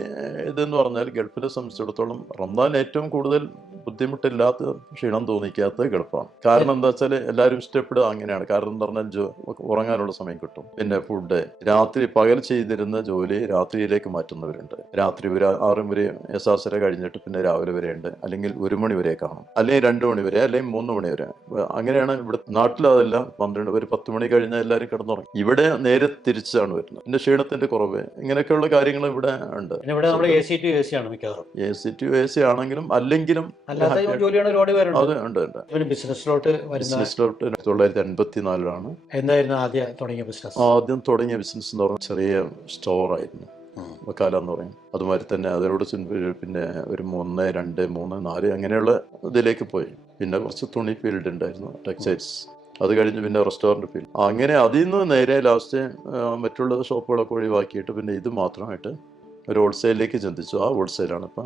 ഇതെന്ന് പറഞ്ഞാൽ ഗൾഫിനെ സംബന്ധിച്ചിടത്തോളം റംസാൻ ഏറ്റവും കൂടുതൽ ബുദ്ധിമുട്ടില്ലാത്ത, ക്ഷീണം തോന്നിക്കാത്ത ഗൾഫാണ്. കാരണം എന്താ വെച്ചാൽ എല്ലാവരും ഇഷ്ടപ്പെടുക അങ്ങനെയാണ്. കാരണം എന്ന് പറഞ്ഞാൽ ഉറങ്ങാനുള്ള സമയം കിട്ടും. പിന്നെ ഫുഡ്, രാത്രി പകൽ ചെയ്തിരുന്ന ജോലി രാത്രിയിലേക്ക് മാറ്റുന്നവരുണ്ട്. രാത്രി ഒരു 6 വരെ യസാസര കഴിഞ്ഞിട്ട് പിന്നെ രാവിലെ വരെ ഉണ്ട്, അല്ലെങ്കിൽ 1 മണി വരെ കാണും, അല്ലെങ്കിൽ 2 മണി വരെ, അല്ലെങ്കിൽ 3 മണി വരെ. അങ്ങനെയാണ് ഇവിടെ. നാട്ടിൽ അതല്ല, 12 ഒരു 10 മണി കഴിഞ്ഞാൽ എല്ലാവരും കിടന്നുറങ്ങും. ഇവിടെ നേരെ തിരിച്ചാണ് വരുന്നത്. പിന്നെ ക്ഷീണത്തിന്റെ കുറവ്, ഇങ്ങനെയൊക്കെയുള്ള കാര്യങ്ങൾ ഇവിടെ ഉണ്ട്. AC to AC ആണെങ്കിലും അല്ലെങ്കിലും അത് ഉണ്ട്. ബിസിനസ്സിലോട്ട് 1984 എന്തായിരുന്നു ആദ്യം തുടങ്ങിയ ബിസിനസ് എന്ന് പറഞ്ഞാൽ ചെറിയ സ്റ്റോർ ആയിരുന്നു, വക്കാല എന്ന് പറയും. അതുമാതിരി തന്നെ അതോട് പിന്നെ ഒരു 1, 2, 3, 4 അങ്ങനെയുള്ള ഇതിലേക്ക് പോയി. പിന്നെ കുറച്ച് തുണി ഫീൽഡ് ഉണ്ടായിരുന്നു, ടെക്സ്റ്റൈൽസ്. അത് കഴിഞ്ഞ് പിന്നെ റെസ്റ്റോറൻറ്റ് ഫീൽഡ്. അങ്ങനെ അതിൽ നിന്ന് നേരെ ലാസ്റ്റ് മറ്റുള്ള ഷോപ്പുകളൊക്കെ ഒഴിവാക്കിയിട്ട് പിന്നെ ഇത് മാത്രമായിട്ട് ഒരു ഹോൾസെയിലേക്ക് ചിന്തിച്ചു. ആ ഹോൾസെയിലാണ് ഇപ്പം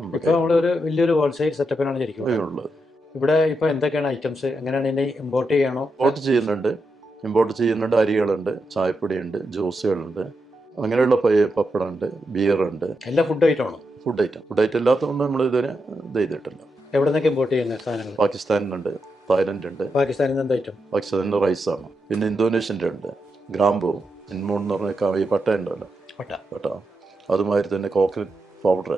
വലിയൊരു ഹോൾസെയിൽ സെറ്റപ്പിനാണ് ഉള്ളത്. ഇവിടെ ഇപ്പൊ എന്തൊക്കെയാണ് ഐറ്റംസ്? എങ്ങനെയാണ് ഇതിനെ ഇമ്പോർട്ട് ചെയ്യണോ? ഇമ്പോർട്ട് ചെയ്യുന്നുണ്ട്. അരികളുണ്ട്, ചായപ്പൊടിയുണ്ട്, ജ്യൂസുകളുണ്ട്, അങ്ങനെയുള്ള പപ്പടമുണ്ട്, ബിയറുണ്ട്. എല്ലാ ഫുഡ് ഐറ്റം ഇല്ലാത്തതുകൊണ്ട് നമ്മൾ ഇതുവരെ ഇത് ചെയ്തിട്ടില്ല. എവിടെ നിന്നൊക്കെ ഇമ്പോർട്ട് ചെയ്യുന്ന സാധനങ്ങൾ? പാകിസ്ഥാനിലുണ്ട്, തായ്ലൻഡ് ഉണ്ട്. പാകിസ്ഥാനിൻ്റെ റൈസാണ്. പിന്നെ ഇന്തോനേഷ്യൻ്റെ ഉണ്ട്, ഗ്രാമ്പൂ, ഇൻമൂൺ എന്ന് പറഞ്ഞ ഈ പട്ട ഉണ്ടല്ലോ, പട്ട. അതുമാതിരി തന്നെ കോക്കനട്ട് പൗഡർ.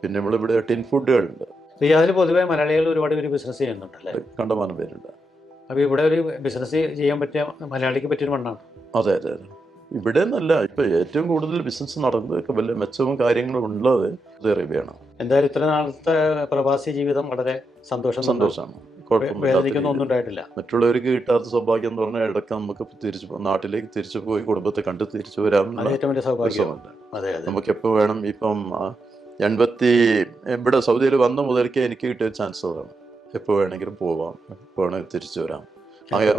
പിന്നെ നമ്മളിവിടെ ടിൻ ഫുഡുകളുണ്ട്. അതിൽ പൊതുവെ മലയാളികൾ ഒരുപാട് പേര് ബിസിനസ് ചെയ്യുന്നുണ്ടല്ലേ? കണ്ടമാനം പേരുണ്ട്. അപ്പോൾ ഇവിടെ ഒരു ബിസിനസ് ചെയ്യാൻ പറ്റിയ മലയാളിക്ക് പറ്റിയൊരു മണ്ണാണ്. അതെ. ഇവിടെ നിന്നല്ല, ഇപ്പം ഏറ്റവും കൂടുതൽ ബിസിനസ് നടന്നതൊക്കെ വലിയ മെച്ചവും കാര്യങ്ങളും ഉള്ളത് സൗദി അറേബ്യയാണ്. എന്തായാലും ഇത്ര നാളത്തെ പ്രവാസി ജീവിതം വളരെ സന്തോഷമാണ്. ഒന്നും ഉണ്ടായിട്ടില്ല. മറ്റുള്ളവർക്ക് കിട്ടാത്ത സൗഭാഗ്യം എന്ന് പറഞ്ഞാൽ ഇടയ്ക്ക് നമുക്ക് നാട്ടിലേക്ക് തിരിച്ചു പോയി കുടുംബത്തെ കണ്ട് തിരിച്ചു വരാൻ നമുക്ക് എപ്പോൾ വേണം. ഇപ്പം ഇവിടെ സൗദിയിൽ വന്ന മുതൽക്കേ എനിക്ക് കിട്ടിയ ചാൻസ് അതാണ്. എപ്പോൾ വേണമെങ്കിലും പോവാം, എപ്പോൾ വേണമെങ്കിൽ തിരിച്ചു വരാം.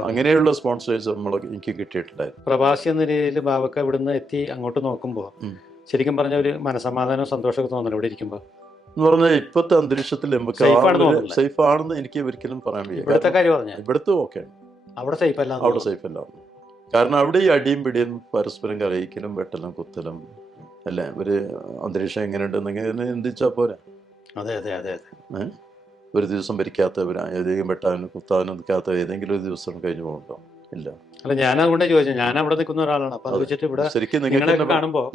അങ്ങനെയുള്ള സ്പോൺസേഴ്സ് എനിക്ക് കിട്ടിയിട്ടുണ്ടായിരുന്നു. പ്രവാസി എന്ന രീതിയിൽ ബാബക്ക ഇവിടുന്ന് എത്തി അങ്ങോട്ട് നോക്കുമ്പോൾ ശരിക്കും പറഞ്ഞ ഒരു മനസമാധാനവും സന്തോഷമൊക്കെ തോന്നണം ഇവിടെ ഇരിക്കുമ്പോൾ. എന്ന് പറഞ്ഞാൽ ഇപ്പോഴത്തെ അന്തരീക്ഷത്തിൽ നമുക്ക് സേഫ് ആണെന്ന് എനിക്ക് ഒരിക്കലും പറയാൻ വയ്യ. ഇവിടുത്തെ ഓക്കെ, അവിടെ സേഫ് അല്ല. കാരണം അവിടെ ഈ അടിയും പിടിയും പരസ്പരം കലയിക്കലും വെട്ടലും കുത്തലും അല്ലേ. ഒരു അന്തരീക്ഷം എങ്ങനെയുണ്ടെന്നെങ്കിൽ എന്തിച്ചാൽ പോരാ. ഒരു ദിവസം ഭരിക്കാത്തവരാ, ഏതെങ്കിലും വെട്ടാനും കുത്താനും നിൽക്കാത്ത ഏതെങ്കിലും ഒരു ദിവസം കഴിഞ്ഞു പോകുന്നുണ്ടോ? ഇല്ല. അല്ല, ഞാൻ അതുകൊണ്ട് ചോദിച്ചു. ഞാൻ അവിടെ നിൽക്കുന്ന ഒരാളാണ്. ശരിക്കും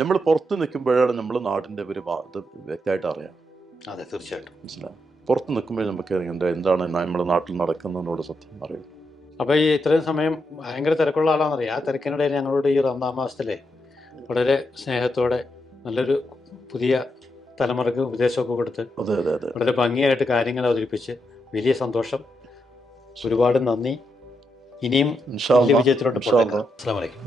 നമ്മൾ പുറത്ത് നിൽക്കുമ്പോഴാണ് നമ്മൾ നാടിന്റെ ഒരു വ്യക്തമായിട്ട് അറിയാം. അതെ, തീർച്ചയായിട്ടും മനസ്സിലാവും. പുറത്ത് നിൽക്കുമ്പോൾ നമുക്ക് എന്താണ് നമ്മുടെ നാട്ടിൽ നടക്കുന്നതിനോട് സത്യം അറിയും. അപ്പോൾ ഈ ഇത്രയും സമയം ഭയങ്കര തിരക്കുള്ള ആളാണെന്നറിയാം. ആ തിരക്കിനിടയിൽ ഞങ്ങളോട് ഈ റമദാൻ മാസത്തിലെ വളരെ സ്നേഹത്തോടെ നല്ലൊരു പുതിയ തലമുറക്ക് ഉപദേശമൊക്കെ കൊടുത്ത് വളരെ ഭംഗിയായിട്ട് കാര്യങ്ങൾ അവതരിപ്പിച്ച് വലിയ സന്തോഷം. ഒരുപാട് നന്ദി. ഇനിയും വിജയത്തിലോട്ട് പോകാം. അസ്സലാമു അലൈക്കും.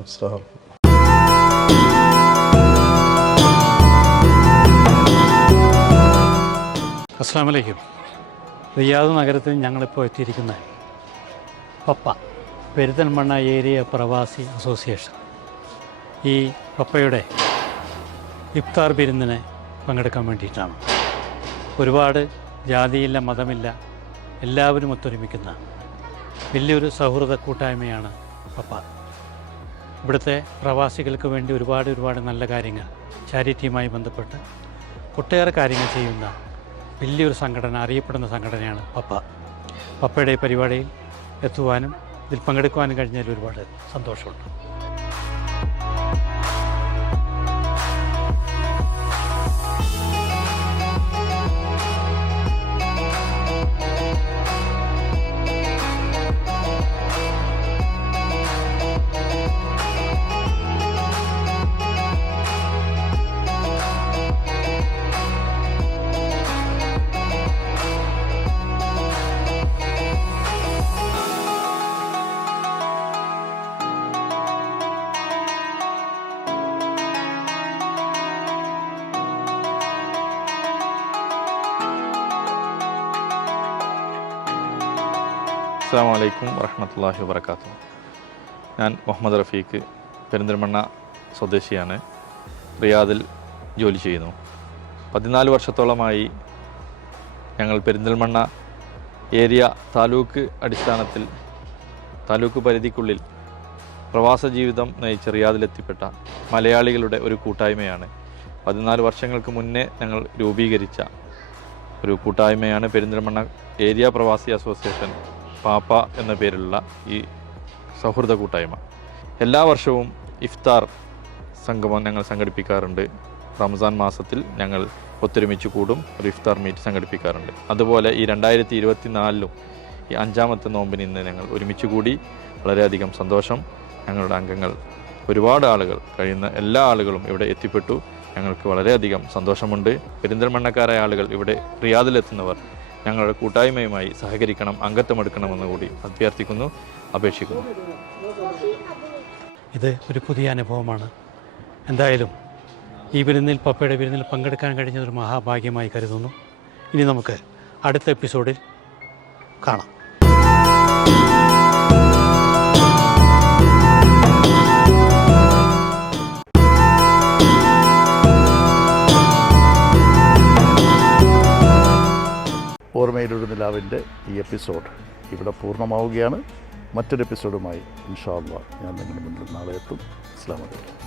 അസ്സലാമു അലൈക്കും. റിയാദ് നഗരത്തിൽ ഞങ്ങളിപ്പോൾ എത്തിയിരിക്കുന്ന പപ്പ പെരിന്തൽമണ്ണ ഏരിയ പ്രവാസി അസോസിയേഷൻ ഈ പപ്പയുടെ ഇഫ്താർ വിരുന്നിനെ പങ്കെടുക്കാൻ വേണ്ടിയിട്ടാണ്. ഒരുപാട് ജാതിയില്ല, മതമില്ല, എല്ലാവരും ഒത്തൊരുമിക്കുന്ന വലിയൊരു സൗഹൃദ കൂട്ടായ്മയാണ് പപ്പ. ഇവിടുത്തെ പ്രവാസികൾക്ക് വേണ്ടി ഒരുപാട് നല്ല കാര്യങ്ങൾ ചാരിറ്റിയുമായി ബന്ധപ്പെട്ട് ഒട്ടേറെ കാര്യങ്ങൾ ചെയ്യുന്ന വലിയൊരു സംഘടന, അറിയപ്പെടുന്ന സംഘടനയാണ് പപ്പ. പപ്പയുടെ ഈ പരിപാടിയിൽ എത്തുവാനും ഇതിൽ പങ്കെടുക്കുവാനും കഴിഞ്ഞാൽ ഒരുപാട് സന്തോഷമുണ്ട്. അസ്സലാമു അലൈക്കും വറഹ്മത്തുള്ളാഹി വബറകാതുഹു. ഞാൻ മുഹമ്മദ് റഫീഖ്, പെരിന്തൽമണ്ണ സ്വദേശിയാണ്. റിയാദിൽ ജോലി ചെയ്യുന്നു. 14 വർഷത്തോളമായി ഞങ്ങൾ പെരിന്തൽമണ്ണ ഏരിയ താലൂക്ക് അടിസ്ഥാനത്തിൽ, താലൂക്ക് പരിധിക്കുള്ളിൽ പ്രവാസ ജീവിതം നയിച്ച് റിയാദിലെത്തിപ്പെട്ട മലയാളികളുടെ ഒരു കൂട്ടായ്മയാണ്. 14 വർഷങ്ങൾക്ക് മുന്നേ ഞങ്ങൾ രൂപീകരിച്ച ഒരു കൂട്ടായ്മയാണ് പെരിന്തൽമണ്ണ ഏരിയ പ്രവാസി അസോസിയേഷൻ പാപ്പ എന്ന പേരിലുള്ള ഈ സൗഹൃദ കൂട്ടായ്മ. എല്ലാ വർഷവും ഇഫ്താർ സംഗമം ഞങ്ങൾ സംഘടിപ്പിക്കാറുണ്ട്. റംസാൻ മാസത്തിൽ ഞങ്ങൾ ഒത്തൊരുമിച്ച് കൂടും, ഒരു ഇഫ്താർ മീറ്റ് സംഘടിപ്പിക്കാറുണ്ട്. അതുപോലെ ഈ 2024 ഈ 5ാമത്തെ നോമ്പിന് ഇന്ന് ഞങ്ങൾ ഒരുമിച്ച് കൂടി. വളരെയധികം സന്തോഷം. ഞങ്ങളുടെ അംഗങ്ങൾ ഒരുപാട് ആളുകൾ, കഴിയുന്ന എല്ലാ ആളുകളും ഇവിടെ എത്തിപ്പെട്ടു. ഞങ്ങൾക്ക് വളരെയധികം സന്തോഷമുണ്ട്. പെരിന്തൽമണ്ണക്കാരായ ആളുകൾ, ഇവിടെ റിയാദിലെത്തുന്നവർ ഞങ്ങളുടെ കൂട്ടായ്മയുമായി സഹകരിക്കണം, അംഗത്വമെടുക്കണമെന്ന് കൂടി അഭ്യർത്ഥിക്കുന്നു, അപേക്ഷിക്കുന്നു. ഇത് ഒരു പുതിയ അനുഭവമാണ്. എന്തായാലും ഈ വിരുന്നിൽ, പപ്പയുടെ വിരുന്നിൽ പങ്കെടുക്കാൻ കഴിഞ്ഞതൊരു മഹാഭാഗ്യമായി കരുതുന്നു. ഇനി നമുക്ക് അടുത്ത എപ്പിസോഡിൽ കാണാം. ഓർമ്മയിലൊരു നിലാവിൻ്റെ ഈ എപ്പിസോഡ് ഇവിടെ പൂർണ്ണമാവുകയാണ്. മറ്റൊരു എപ്പിസോഡുമായി ഇൻഷാ അല്ലാഹ് ഞാൻ നിങ്ങളുടെ മുന്നിൽ നാളെ എത്തും. അസ്സലാമു അലൈക്കും.